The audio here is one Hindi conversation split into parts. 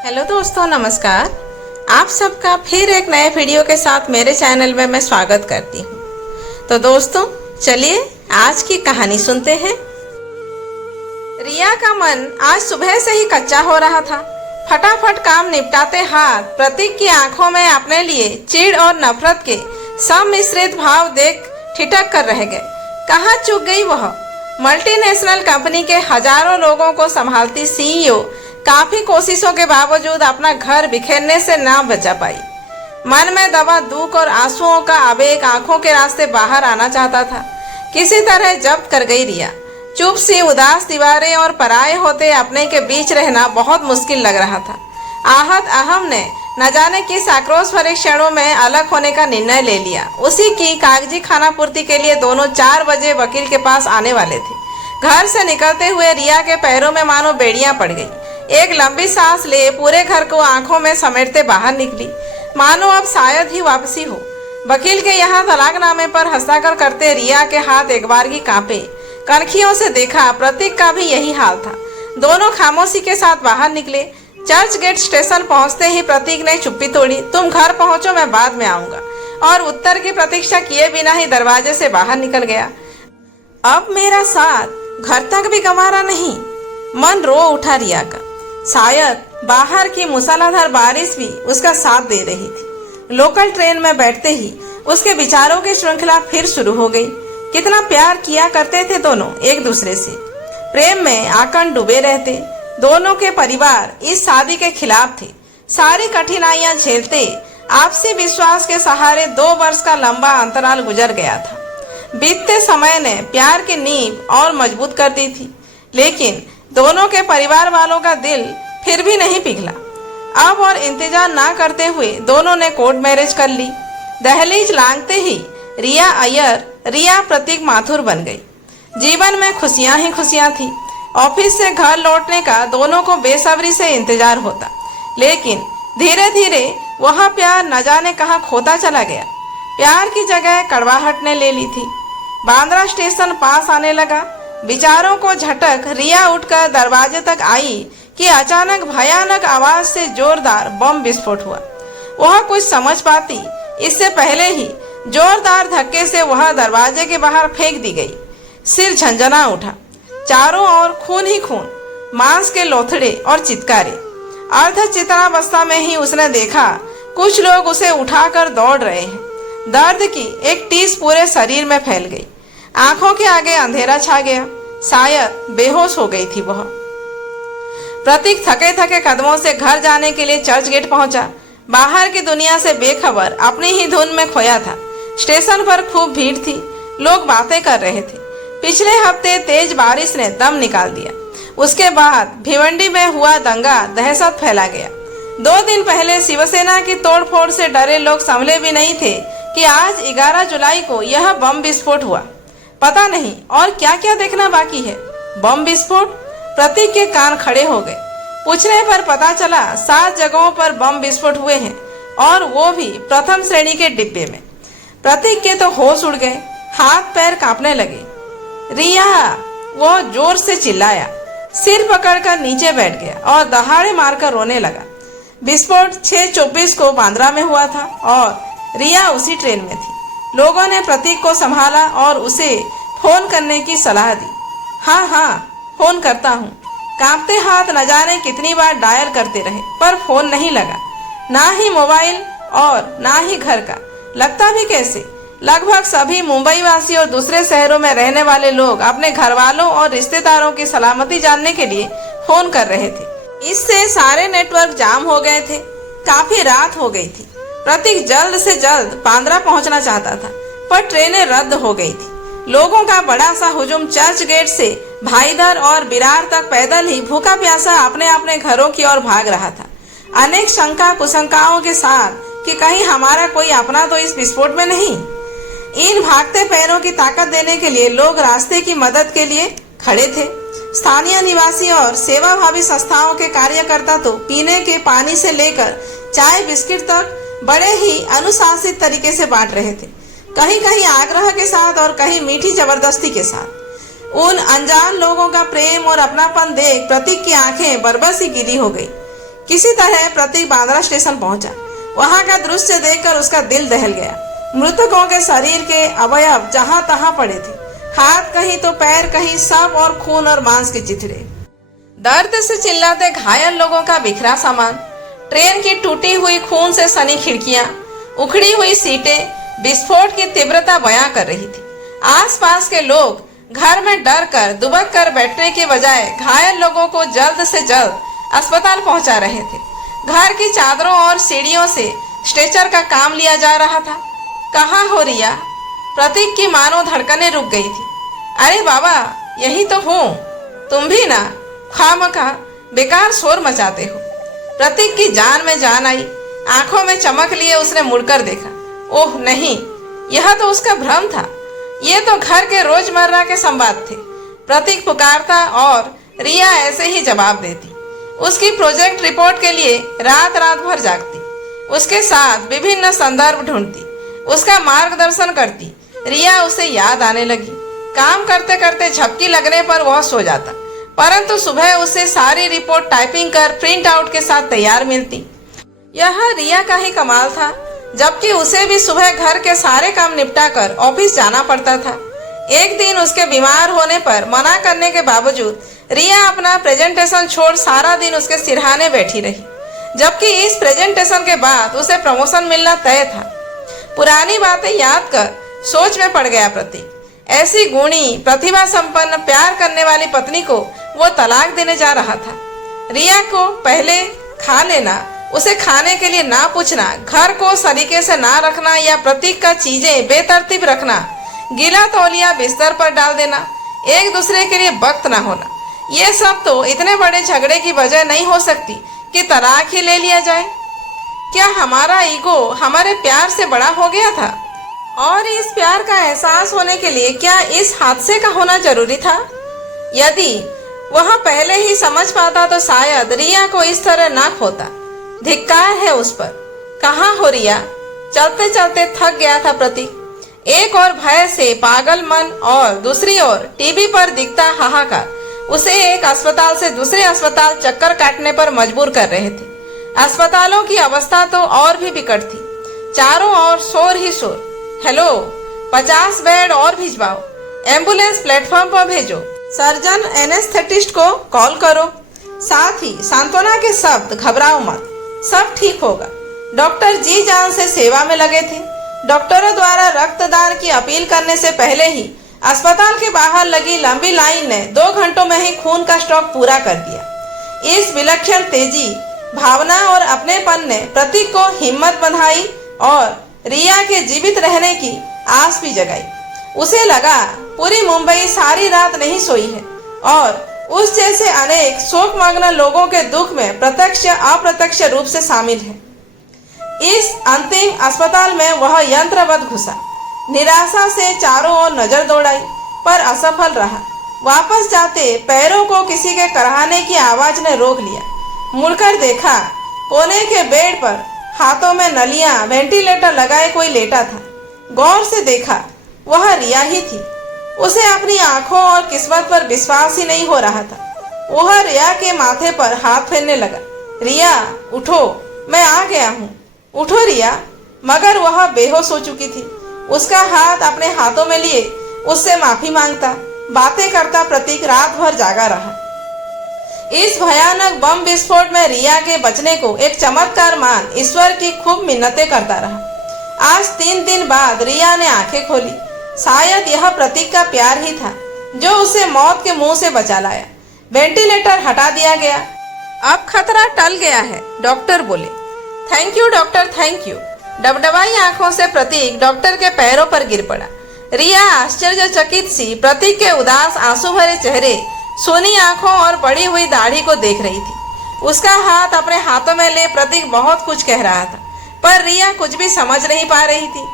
हेलो दोस्तों, नमस्कार। आप सबका फिर एक नए वीडियो के साथ मेरे चैनल में मैं स्वागत करती हूँ। तो दोस्तों, चलिए आज की कहानी सुनते हैं। रिया का मन आज सुबह से ही कच्चा हो रहा था। फटाफट काम निपटाते हाथ प्रतीक की आंखों में अपने लिए चिढ़ और नफरत के सम्मिश्रित भाव देख ठिठक कर रह गए। कहाँ चूक गई वह मल्टीनेशनल कंपनी के हजारों लोगों को संभालती सीईओ काफी कोशिशों के बावजूद अपना घर बिखेरने से ना बचा पाई। मन में दबा दुख और आंसुओं का आवेग आंखों के रास्ते बाहर आना चाहता था। किसी तरह जब्त कर गई रिया। चुप सी उदास दीवारें और पराये होते अपने के बीच रहना बहुत मुश्किल लग रहा था। आहत अहम ने न जाने किस आक्रोश भरे क्षणों में अलग होने का निर्णय ले लिया। उसी की कागजी खानापूर्ति के लिए दोनों 4 बजे वकील के पास आने वाले थे। घर से निकलते हुए रिया के पैरों में मानो बेड़ियां पड़ गई। एक लंबी सांस ले पूरे घर को आंखों में समेटते बाहर निकली, मानो अब शायद ही वापसी हो। वकील के यहाँ तलाकनामे पर हस्ताक्षर करते रिया के हाथ एक बार ही कांपे। कनखियों से देखा, प्रतीक का भी यही हाल था। दोनों खामोशी के साथ बाहर निकले। चर्च गेट स्टेशन पहुंचते ही प्रतीक ने चुप्पी तोड़ी। तुम घर पहुंचो, मैं बाद में आऊंगा। और उत्तर की प्रतीक्षा किए बिना ही दरवाजे से बाहर निकल गया। अब मेरा साथ घर तक भी गंवारा नहीं। मन रो उठा रिया का। शायद बाहर की मूसलाधार बारिश भी उसका साथ दे रही थी। लोकल ट्रेन में बैठते ही उसके विचारों की श्रृंखला फिर शुरू हो गई। कितना प्यार किया करते थे दोनों एक दूसरे से। प्रेम में आकंठ डूबे रहते। दोनों के परिवार इस शादी के खिलाफ थे। सारी कठिनाइयां झेलते आपसी विश्वास के सहारे 2 वर्ष का लंबा अंतराल गुजर गया था। बीतते समय ने प्यार की नींव और मजबूत कर दी थी, लेकिन दोनों के परिवार वालों का दिल फिर भी नहीं पिघला। अब और इंतजार ना करते हुए दोनों ने कोर्ट मैरिज कर ली। दहलीज लांघते ही रिया अय्यर, रिया प्रतीक माथुर बन गई। जीवन में खुशियां ही खुशियां थी। ऑफिस से घर लौटने का दोनों को बेसब्री से इंतजार होता, लेकिन धीरे धीरे वह प्यार न जाने कहाँ खोता चला गया। प्यार की जगह कड़वाहट ने ले ली थी। बांद्रा स्टेशन पास आने लगा। विचारों को झटक रिया उठकर दरवाजे तक आई कि अचानक भयानक आवाज से जोरदार बम विस्फोट हुआ। वह कुछ समझ पाती इससे पहले ही जोरदार धक्के से वह दरवाजे के बाहर फेंक दी गई। सिर झंझना उठा। चारों ओर खून ही खून, मांस के लोथड़े और चित्कारे। अर्ध चितावस्था में ही उसने देखा कुछ लोग उसे उठाकर दौड़ रहे हैं। दर्द की एक टीस पूरे शरीर में फैल गई। आंखों के आगे अंधेरा छा गया। शायद बेहोश हो गई थी वह। प्रतीक थके थके कदमों से घर जाने के लिए चर्च गेट पहुंचा। बाहर की दुनिया से बेखबर अपनी ही धुन में खोया था। स्टेशन पर खूब भीड़ थी। लोग बातें कर रहे थे। पिछले हफ्ते तेज बारिश ने दम निकाल दिया। उसके बाद भिवंडी में हुआ दंगा दहशत फैला गया। 2 दिन पहले शिवसेना की तोड़फोड़ से डरे लोग संभले भी नहीं थे कि आज 11 जुलाई को यह बम विस्फोट हुआ। पता नहीं और क्या क्या देखना बाकी है। बम विस्फोट? प्रतीक के कान खड़े हो गए। पूछने पर पता चला 7 जगहों पर बम विस्फोट हुए हैं, और वो भी प्रथम श्रेणी के डिब्बे में। प्रतीक के तो होश उड़ गए। हाथ पैर कांपने लगे। रिया! वो जोर से चिल्लाया। सिर पकड़कर नीचे बैठ गया और दहाड़े मारकर रोने लगा। विस्फोट 6:24 को बांद्रा में हुआ था और रिया उसी ट्रेन में थी। लोगों ने प्रतीक को संभाला और उसे फोन करने की सलाह दी। हाँ, फोन करता हूँ। कांपते हाथ न जाने कितनी बार डायल करते रहे, पर फोन नहीं लगा। ना ही मोबाइल और ना ही घर का। लगता भी कैसे? लगभग सभी मुंबई वासी और दूसरे शहरों में रहने वाले लोग अपने घर वालों और रिश्तेदारों की सलामती जानने के लिए फोन कर रहे थे। इससे सारे नेटवर्क जाम हो गए थे। काफी रात हो गई थी। प्रतीक जल्द से जल्द बांद्रा पहुंचना चाहता था, पर ट्रेनें रद्द हो गई थी। लोगों का बड़ा सा हुजूम चर्च गेट से भाईदर और बिरार तक पैदल ही भूखा प्यासा अपने अपने घरों की ओर भाग रहा था। अनेक शंका कुशंकाओं के साथ कि कहीं हमारा कोई अपना तो इस विस्फोट में नहीं। इन भागते पैरों की ताकत देने के लिए लोग रास्ते की मदद के लिए खड़े थे। स्थानीय निवासी और सेवाभावी संस्थाओं के कार्यकर्ता तो पीने के पानी से लेकर चाय बिस्किट तक बड़े ही अनुशासित तरीके से बांट रहे थे। कहीं कहीं आग्रह के साथ और कहीं मीठी जबरदस्ती के साथ। उन अनजान लोगों का प्रेम और अपनापन देख प्रतीक की आंखें बरबस ही गीली हो गई। किसी तरह प्रतीक बांद्रा स्टेशन पहुंचा। वहां का दृश्य देखकर उसका दिल दहल गया। मृतकों के शरीर के अवयव जहां तहां पड़े थे, हाथ कहीं तो पैर कहीं, सब और खून और मांस के चिथड़े। दर्द से चिल्लाते घायल लोगों का बिखरा सामान, ट्रेन की टूटी हुई खून से सनी खिड़कियां, उखड़ी हुई सीटें विस्फोट की तीव्रता बयां कर रही थी। आसपास के लोग घर में डर कर दुबक कर बैठने के बजाय घायल लोगों को जल्द से जल्द अस्पताल पहुंचा रहे थे। घर की चादरों और सीढ़ियों से स्ट्रेचर का काम लिया जा रहा था। कहाँ हो रिया? प्रतीक की मानो धड़कनें रुक गई थी। अरे बाबा, यही तो हूँ। तुम भी ना खामखा बेकार शोर मचाते हो। प्रतीक की जान में जान आई। आंखों में चमक लिए उसने मुड़कर देखा। ओह नहीं, यह तो उसका भ्रम था। ये तो घर के रोजमर्रा के संवाद थे। प्रतीक पुकारता और रिया ऐसे ही जवाब देती। उसकी प्रोजेक्ट रिपोर्ट के लिए रात रात भर जागती, उसके साथ विभिन्न संदर्भ ढूंढती, उसका मार्गदर्शन करती। रिया उसे याद आने लगी। काम करते करते झपकी लगने पर वह सो जाता, परंतु सुबह उसे सारी रिपोर्ट टाइपिंग कर प्रिंट आउट के साथ तैयार मिलती। यह रिया का ही कमाल था, जबकि उसे भी सुबह घर के सारे काम निपटा कर ऑफिस जाना पड़ता था। एक दिन उसके बीमार होने पर मना करने के बावजूद रिया अपना प्रेजेंटेशन छोड़ सारा दिन उसके सिरहाने बैठी रही, जबकि इस प्रेजेंटेशन के बाद उसे प्रमोशन मिलना तय था। पुरानी बातें याद कर सोच में पड़ गया प्रतीक। ऐसी गुणी, प्रतिभा संपन्न, प्यार करने वाली पत्नी को वो तलाक देने जा रहा था। रिया को पहले खा लेना, उसे खाने के लिए ना पूछना, घर को सलीके से ना रखना या प्रतीक का चीजें बेतरतीब रखना, गीला तौलिया बिस्तर पर डाल देना, एक दूसरे के लिए वक्त ना होना, ये सब तो इतने बड़े झगड़े की वजह नहीं हो सकती कि तलाक ही ले लिया जाए। क्या हमारा ईगो हमारे प्यार से बड़ा हो गया था? और इस प्यार का एहसास होने के लिए क्या इस हादसे का होना जरूरी था? यदि वह पहले ही समझ पाता तो शायद रिया को इस तरह ना खोता। धिक्कार है उस पर। कहाँ हो रिया? चलते चलते थक गया था प्रतीक। एक और भय से पागल मन और दूसरी ओर टीवी पर दिखता हाहाकार उसे एक अस्पताल से दूसरे अस्पताल चक्कर काटने पर मजबूर कर रहे थे। अस्पतालों की अवस्था तो और भी विकट थी। चारों ओर शोर ही शोर। हेलो, 50 बेड और भिजवाओ, एम्बुलेंस प्लेटफॉर्म पर भेजो, सर्जन एनेस्थेटिस्ट को कॉल करो। साथ ही सांत्वना के शब्द, घबराओ मत, सब ठीक होगा। डॉक्टर जी जान से सेवा में लगे थे। डॉक्टरों द्वारा रक्तदान की अपील करने से पहले ही अस्पताल के बाहर लगी लंबी लाइन ने 2 घंटों में ही खून का स्टॉक पूरा कर दिया। इस विलक्षण तेजी, भावना और अपनेपन ने प्रतीक को हिम्मत बंधाई और रिया के जीवित रहने की आस भी जगाई। उसे लगा पूरी मुंबई सारी रात नहीं सोई है और उस जैसे अनेक शोकमग्न लोगों के दुख में प्रत्यक्ष अप्रत्यक्ष रूप से शामिल है। इस अंतिम अस्पताल में वह यंत्रवत घुसा। निराशा से चारों ओर नजर दौड़ाई पर असफल रहा। वापस जाते पैरों को किसी के कराहने की आवाज ने रोक लिया। मुड़कर देखा, कोने के बेड पर हाथों में नलियां, वेंटिलेटर लगाए कोई लेटा था। गौर से देखा, वह रिया ही थी। उसे अपनी आंखों और किस्मत पर विश्वास ही नहीं हो रहा था। वह रिया के माथे पर हाथ फेरने लगा। रिया उठो, मैं आ गया हूँ, उठो रिया। मगर वह बेहोश हो चुकी थी। उसका हाथ अपने हाथों में लिए उससे माफी मांगता, बातें करता प्रतीक रात भर जागा रहा। इस भयानक बम विस्फोट में रिया के बचने को एक चमत्कार मान ईश्वर की खूब मिन्नतें करता रहा। आज 3 दिन बाद रिया ने आंखें खोली। शायद यह प्रतीक का प्यार ही था जो उसे मौत के मुंह से बचा लाया। वेंटिलेटर हटा दिया गया। अब खतरा टल गया है, डॉक्टर बोले। Thank you doctor, thank you. डबडबाई आंखों से प्रतीक डॉक्टर के पैरों पर गिर पड़ा। रिया आश्चर्यचकित सी प्रतीक के उदास आंसू भरे चेहरे, सोनी आंखों और बढ़ी हुई दाढ़ी को देख रही थी। उसका हाथ अपने हाथों में ले प्रतीक बहुत कुछ कह रहा था, पर रिया कुछ भी समझ नहीं पा रही थी।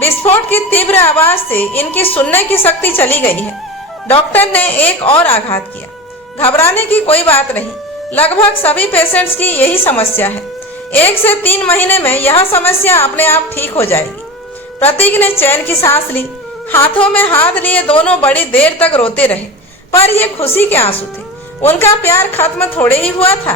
विस्फोट की तीव्र आवाज से इनकी सुनने की शक्ति चली गई है। डॉक्टर ने एक और आघात किया। घबराने की कोई बात नहीं, लगभग सभी पेशेंट्स की यही समस्या है। 1 से 3 महीने में यह समस्या अपने आप ठीक हो जाएगी। प्रतीक ने चैन की सांस ली। हाथों में हाथ लिए दोनों बड़ी देर तक रोते रहे, पर ये खुशी के आंसू थे। उनका प्यार खत्म थोड़े ही हुआ था।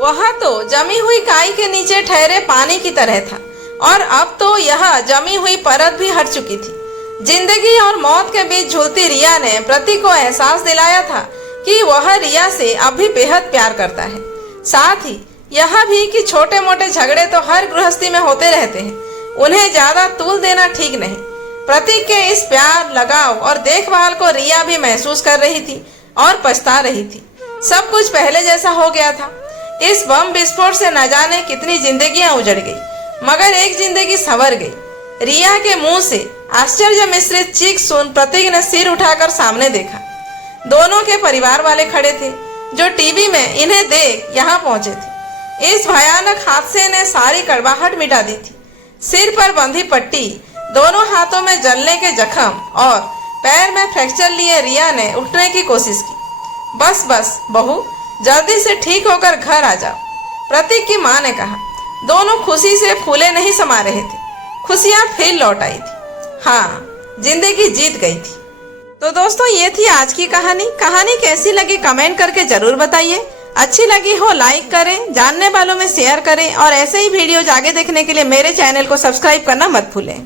वह तो जमी हुई काई के नीचे ठहरे पानी की तरह था और अब तो यह जमी हुई परत भी हट चुकी थी। जिंदगी और मौत के बीच झूलती रिया ने प्रतीक को एहसास दिलाया था कि वह रिया से अब भी बेहद प्यार करता है। साथ ही यह भी कि छोटे मोटे झगड़े तो हर गृहस्थी में होते रहते हैं, उन्हें ज्यादा तूल देना ठीक नहीं। प्रतीक के इस प्यार, लगाव और देखभाल को रिया भी महसूस कर रही थी और पछता रही थी। सब कुछ पहले जैसा हो गया था। इस बम विस्फोट से न जाने कितनी जिंदगियां उजड़ गई, मगर एक जिंदगी संवर गई। रिया के मुंह से आश्चर्य मिश्रित चीख सुन प्रतीक ने सिर उठाकर सामने देखा। दोनों के परिवार वाले खड़े थे जो टीवी में इन्हें देख यहाँ पहुंचे थे। इस भयानक हादसे ने सारी कड़वाहट मिटा दी थी। सिर पर बंधी पट्टी, दोनों हाथों में जलने के जख्म और पैर में फ्रैक्चर लिए रिया ने उठने की कोशिश की। बस बस बहू, जल्दी से ठीक होकर घर आ जाओ, प्रतीक की माँ ने कहा। दोनों खुशी से फूले नहीं समा रहे थे। खुशियाँ फिर लौट आई थी। हाँ, जिंदगी जीत गई थी। तो दोस्तों, ये थी आज की कहानी। कहानी कैसी लगी कमेंट करके जरूर बताइए। अच्छी लगी हो लाइक करें, जानने वालों में शेयर करें और ऐसे ही वीडियोज आगे देखने के लिए मेरे चैनल को सब्सक्राइब करना मत भूलें।